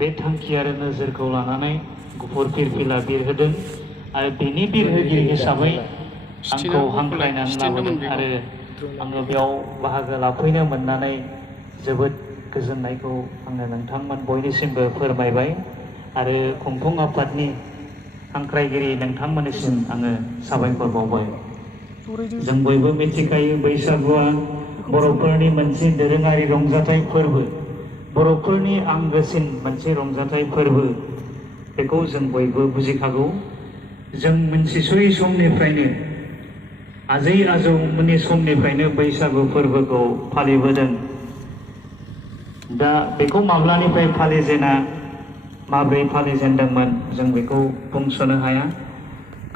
बे थांखि आरो नोजोरखौ लानानै गुफुर फिरफिला बिरहोदों आरो बेनि बिरहोगिरि हिसाबै आंखौ हांख्रायनानै लाबोदों आरो आङो बेयाव बाहागो लाफैनो मोननानै जोबोद गोजोननायखौ आङो नोंथांमोन बयनिसिमबो फोरमायबाय आरो खुंफुं आफादनि हांख्रायगिरि नोंथांमोननिसिम आङो साबायखर बावबाय। जों बयबो मिथिखायो बैसागुआ बर'फोरनि मोनसे दोरोङारि रंजाथाइ फोरबो, बर'फोरनि आंगोसिन मोनसे रंजाथाइ फोरबो, बेखौ जों बयबो बुजिखागौ। जों मोनथिस'यै समनिफ्रायनो आजै आजौमोननि समनिफ्रायनो बैसागु फोरबोखौ फालिबोदों। दा बेखौ माब्लानिफ्राय फालिजेना, माब्रै फालिजेनदोंमोन जों बेखौ बुंस'नो हाया।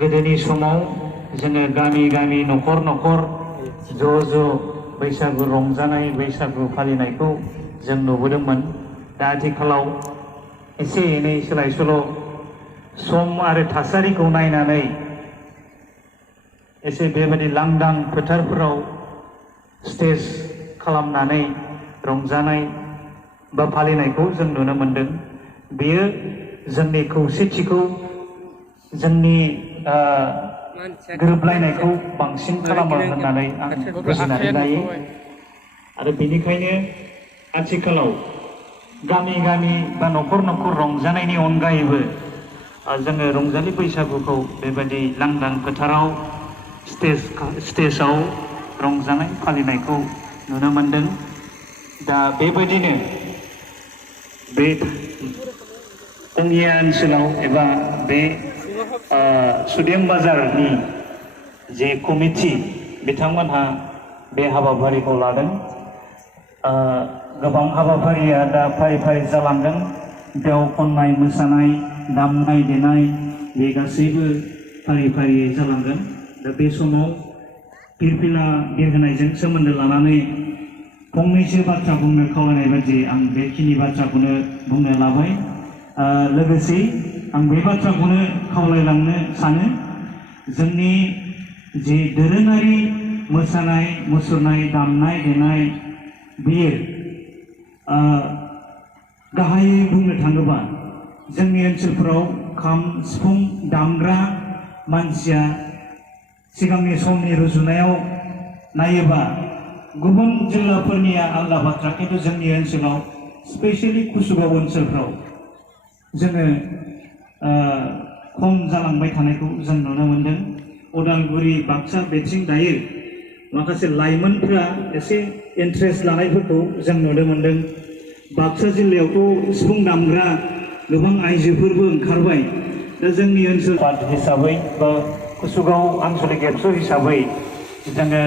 गोदोनि समाव जोङो गामि गामि न'खर न'खर ज' ज' बैसागु रंजानाय, बैसागु फालिनायखौ जों नुबोदोंमोन। दा आथिखालाव एसे एनै सोलाय सोल' सम आरो थासारिखौ नायनानै एसे बेबायदि लांदां फोथारफोराव स्टेज खालामनानै रंजानाय बा फालिनायखौ जों नुनो मोनदों। बेयो जोंनि खौसेथिखौ, जोंनि गोरोबलायनायखौ बांसिन खालामो होननानै आं बुजिनानै लायो। आरो बेनिखायनो आथिखालाव गामि गामि बा न'खर न'खर रंजानायनि अनगायैबो जोङो रंजालि बैसागुखौ बेबायदि लांदां फोथाराव स्टेजाव रंजानाय फालिनायखौ नुनो मोनदों। दा बेबायदिनो बे जोंनि ओनसोलाव एबा बे सुदेम बाजारनि जे कमिटि, बिथांमोनहा बे हाबाफारिखौ लादों। गोबां हाबाफारिया दा फारि फारि जालांदों। बेयाव खननाय, मोसानाय, दामनाय देनाय बे गासैबो फारि फारियै जालांगोन। दा बे समाव फिरफिला बिरहोनायजों सोमोन्दो लानानै फंनैसो बाथ्रा बुंनो खावलायनाय बायदि आं बेखिनि बाथ्राखौनो बुंनो लाबाय। लोगोसे आं बे बाथ्राखौनो खावलायलांनो सानो, जोंनि जे दोरोङारि मोसानाय मुसुरनाय, दामनाय देनाय, बेयो गाहायै बुंनो थाङोबा जोंनि ओनसोलफोराव खाम सिफुं दामग्रा मानसिया सिगांनि समनि रुजुनायाव नायोबा गुबुन जिल्लाफोरनिया आलादा बाथ्रा, खिन्थु जोंनि ओनसोलाव स्पेसियेलि कुसुगाव ओनसोलफ्राव जोङो खम जालांबाय थानायखौ जों नुनो मोनदों। उदालगुरि, बाक्सा बेथिं दायो माखासे लाइमोनफ्रा एसे इन्ट्रेस्ट लानायफोरखौ जों नुनो मोनदों। बाक्सा जिल्लायावथ' सिफुं दामग्रा गोबां आइजोफोरबो ओंखारबाय। दा जोंनि ओनसोल हिसाबै बा कुसुगाव आनसलिक एबसु हिसाबै जोङो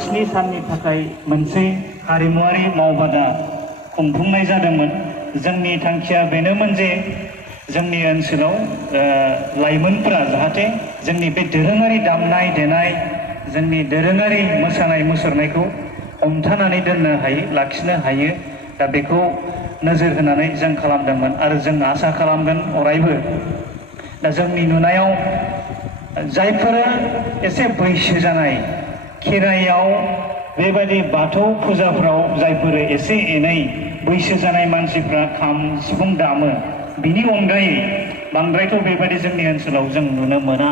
7 साननि थाखाय मोनसे हारिमुआरि मावबादा खुंफुंनाय जादोंमोन। जोंनि थांखिया बेनोमोन जे जोंनि ओनसोलाव लाइमोनफोरा जाहाथे जोंनि बे दोरोङारि दामनाय देनाय, जोंनि दोरोङारि मोसानाय मुसुरनायखौ हमथानानै दोननो हायो, लाखिनो हायो। दा बेखौ नोजोर होनानै जों खालामदोंमोन आरो जों आसा खालामगोन अरायबो। दा जोंनि नुनायाव जायफोरा एसे बैसो जानाय, खेराइयाव बेबायदि बाथौ फुजाफ्राव जायफोर एसे एनै बैसो जानाय मानसिफ्रा खाम सिफुं दामो, बिनि अनगायै बांद्रायथ' बेबायदि जोंनि ओनसोलाव जों नुनो मोना।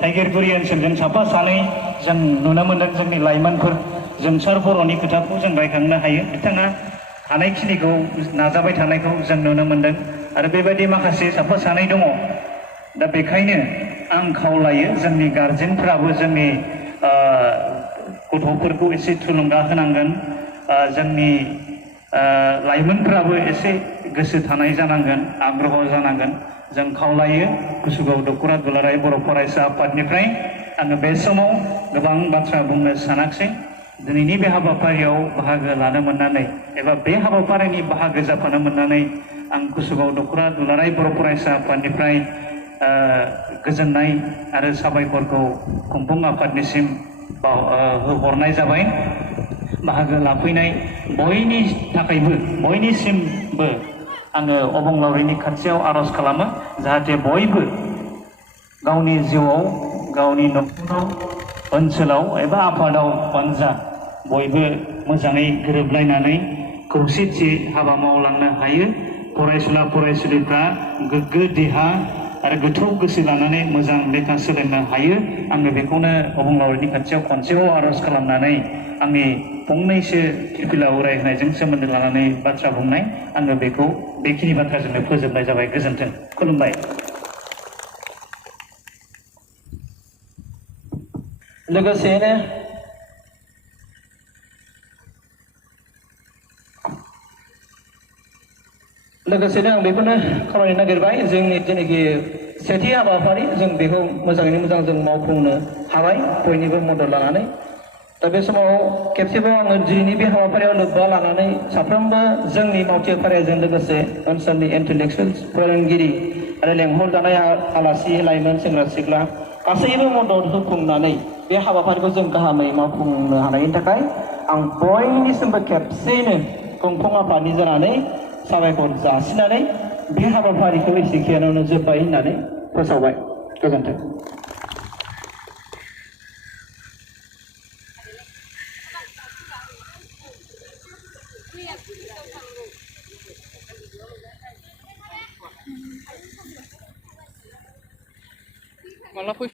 टाइगेरगुरि ओनसोलजों साफा सानै जों नुनो मोनदों। जोंनि लाइमोनफोर, जोंसार बर'नि खोथाखौ जों रायखांनो हायो। बिथाङा हानायखिनिखौ नाजाबाय थानायखौ जों नुनो मोनदों आरो बेबायदि माखासे साफा सानै दङ। दा बेखायनो आं खावलायो जोंनि गारजेनफ्राबो जोंनि गथ'फोरखौ एसे थुलुंगा होनांगोन। जोंनि लाइमोनफ्राबो एसे गोसो थानाय जानांगोन, आग्रह जानांगोन। जों खावलायो कुसुगाव दख'रा दुलाराय बर' फरायसा आफादनिफ्राय। आङो बे समाव गोबां बाथ्रा बुंनो सानाखिसै। दिनैनि बे हाबाफारियाव बाहागो लानो मोननानै एबा बे हाबाफारिनि बाहागो जाफानो मोननानै आं कुसुगाव दख'रा दुलाराय बर' फरायसा आफादनिफ्राय गोजोननाय आरो साबायखरखौ खुंफुं आफादनिसिम हरनाय जाबाय। बाहागो लाफैनाय बयनिसिमबो आङो अबंलावरिनि खाथियाव आर'ज खालामो, जाहाथे बयबो गावनि जिउआव, गावनि न'खराव, ओनसोलाव एबा आफादाव जा बयबो मोजाङै गोरोबलायनानै खौसेथि हाबा मावलांनो हायो फरायसुला फरायसुलिफ्रा गोग्गो देहा आरो गोथौ गोसो लानानै मोजां लेखा सोलोंनो हायो आङो बेखौनो अबंलावरिनि खाथियाव खनसेबाव आर'ज खालामनानै आंनि फंनैसो फिरफिला उराय होनायजों सोमोन्दो लानानै बाथ्रा बुंनाय आङो बेखिनि बाथ्राजोंनो फोजोबनाय जाबाय गोजोन्थों खुलुमबाय लोगोसेनो आं बेखौनो खावलायनो नागिरबाय जोंनि जेनाखि सेथि हाबाफारि जों बेखौ मोजाङैनो मोजां जों मावफुंनो हाबाय बयनिबो मदद लानानै दा बे समाव खेबसेबाव आङो दिनैनि बे हाबाफारियाव लोब्बा लानानै साफ्रोमबो जोंनि मावथि फारियाजों लोगोसे ओनसोलनि इन्टेलेक्सुवेल्स फोरोंगिरि आरो लेंहरजानाय आलासि लाइमोन सेंग्रा सिख्ला गासैबो मदद होफुंनानै बे हाबाफारिखौ जों गाहामै मावफुंनो हानायनि थाखाय आं बयनिसिमबो खेबसेयैनो गंफं आफादनि जानानै साबायखर जासिनानै बे हाबाफारिखौ एसेखिनियावनो जोब्बाय होननानै फोसावबाय गोजोन्थों Malah